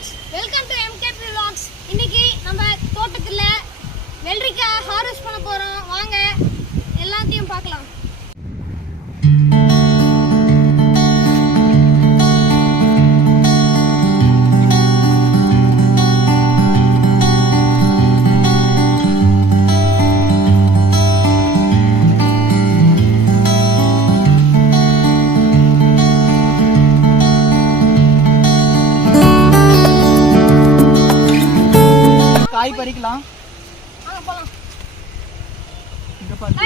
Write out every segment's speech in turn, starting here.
Friends, welcome to MKP Vlogs. இன்னைக்கு நம்ம தோட்டத்துல வெள்ளரிக்காய் ஹார்வெஸ்ட் பண்ண போறோம். வாங்க எல்லாத்தையும் பார்க்கலாம். காய் பறிக்கலாம். வாங்க போலாம்.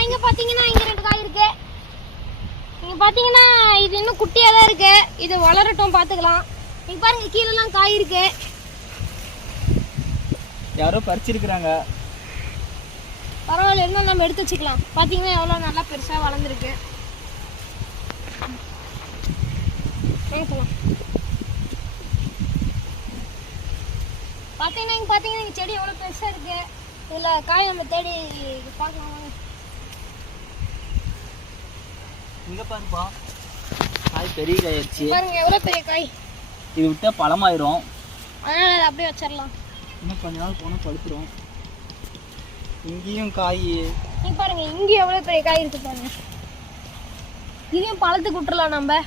இங்க பாத்தீங்கன்னா இங்க ரெண்டு காய் இருக்கு. நீங்க பாத்தீங்கன்னா இது இன்னும் குட்டியா தான் இருக்கு. இது வளரட்டும் பாத்துக்கலாம். நீங்க பாருங்க கீழ எல்லாம் காய் இருக்கு. யாரோ பறிச்சிருக்காங்க. பரவாயில்ல, இருந்தாலும் நம்ம எடுத்து வச்சுக்கலாம். பாத்தீங்கன்னா எவ்வளவு நல்லா பெருசா வளர்ந்துருக்கு. வாங்க போலாம். பாத்தீங்கன்னா இங்க செடி எவ்வளவு பெருசா இருக்கு. இதுல காய் நம்ம தேடி பார்க்கலாம். இங்க பாருப்பா, காய் பெரிய காய் ஆயிடுச்சு. பாருங்க எவ்வளவு பெரிய காய். இது விட்டா பழமாயிரும். அதனால அதை அப்படியே வச்சிடலாம். இன்னும் கொஞ்ச நாள் போனா பழுத்துரும். இங்கேயும் காய். நீங்க பாருங்க இங்க எவ்வளவு பெரிய காய் இருக்கு பாருங்க. இதையும் பழத்துக்கு விட்டுறலாம் நம்ம.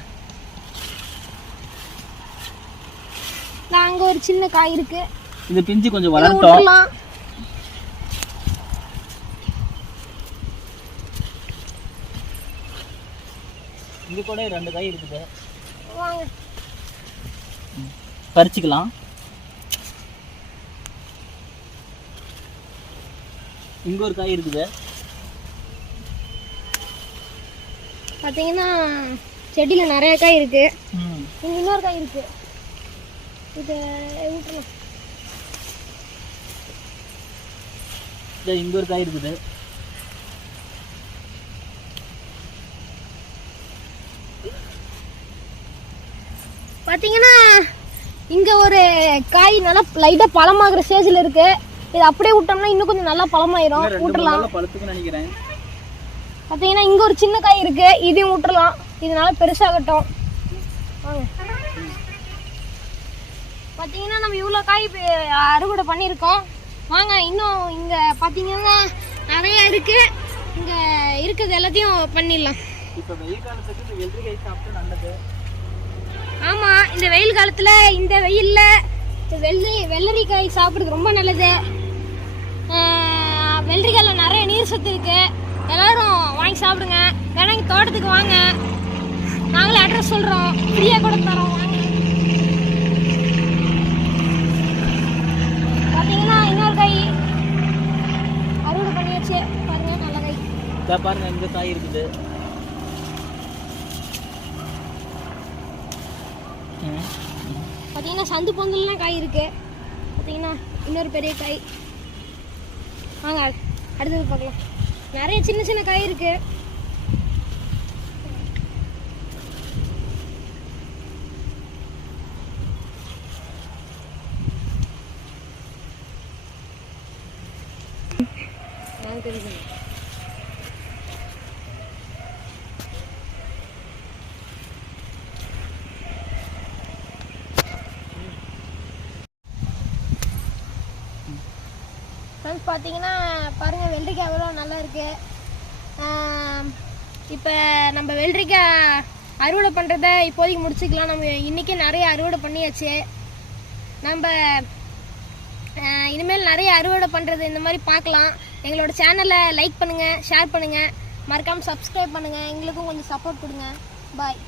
அங்க ஒரு சின்ன காய் இருக்கு. இது பிஞ்சு கொஞ்சம் வளரட்டும். இங்க கூட ரெண்டு காய் இருக்குது. வாங்க பறிச்சுக்கலாம். இங்க ஒரு காய் இருக்குது. பாத்தீங்கன்னா செடியில நிறைய காய் இருக்கு. இங்க இன்னொரு காய் இருக்கு. இது விட்டுறலாம். இங்க ஒரு காய் இருக்குது. பாத்தீங்கன்னா இங்க ஒரு காய் நல்லா லைட்டா பழமாகிற ஸ்டேஜ்ல இருக்கு. இது அப்படியே விட்டோம்னா இன்னும் கொஞ்சம் நல்லா பழமாயிரும். விட்டுறலாம். பழுத்துக்கு நினைக்கிறேன். பாத்தீங்கன்னா இங்க ஒரு சின்ன காய் இருக்கு. இதையும் விட்டுறலாம். இது நல்லா பெருசாகட்டும். பாத்தீங்கன்னா நம்ம இவ்வளவு காய் அறுவடை பண்ணிருக்கோம். வாங்க இன்னும் இங்க பாத்தீங்கன்னா நிறைய இருக்கு. இங்க இருக்குது எல்லாத்தையும் பண்ணிடலாம். இப்ப வெயில் காலத்துக்கு இந்த வெள்ளரிக்காய் சாப்பிட்டா நல்லது. ஆமா, இந்த வெயில் காலத்துல இந்த வெயில்ல வெள்ளரிக்காய் சாப்பிடுறது ரொம்ப நல்லது. வெள்ளரிக்காயில நிறைய நீர் சத்து இருக்கு. எல்லாரும் வாங்கி சாப்பிடுங்க. வேணா இங்க தோட்டத்துக்கு வாங்க, நாங்களே அட்ரஸ் சொல்றோம், ஃப்ரீயா கூட தரோம். வாங்க. பாத்தீங்கன்னா இன்னொரு காய் அறுவடை பண்ணியாச்சு. பாருங்க நல்ல காய். பாருங்க இந்த காய் இருக்குது. பாத்தீங்கன்னா சந்து பொந்தல்லாம் காய் இருக்கு. பாத்தீங்கன்னா இன்னொரு பெரிய காய். வாங்க அடுத்தது பார்க்கலாம். நிறைய சின்ன சின்ன காய் இருக்கு. பார்த்தீங்கன்னா பாருங்க வெள்ளரிக்காய் எவ்வளோ நல்லா இருக்கு. இப்போ நம்ம வெள்ளரிக்காய் அறுவடை பண்ணுறத இப்போதைக்கு முடிச்சுக்கலாம். நம்ம இன்றைக்கி நிறைய அறுவடை பண்ணியாச்சு. நம்ம இனிமேல் நிறைய அறுவடை பண்ணுறது இந்த மாதிரி பார்க்கலாம். எங்களோட சேனலை லைக் பண்ணுங்கள், ஷேர் பண்ணுங்கள், மறக்காமல் சப்ஸ்கிரைப் பண்ணுங்கள். எங்களுக்கும் கொஞ்சம் சப்போர்ட் கொடுங்க. பாய்.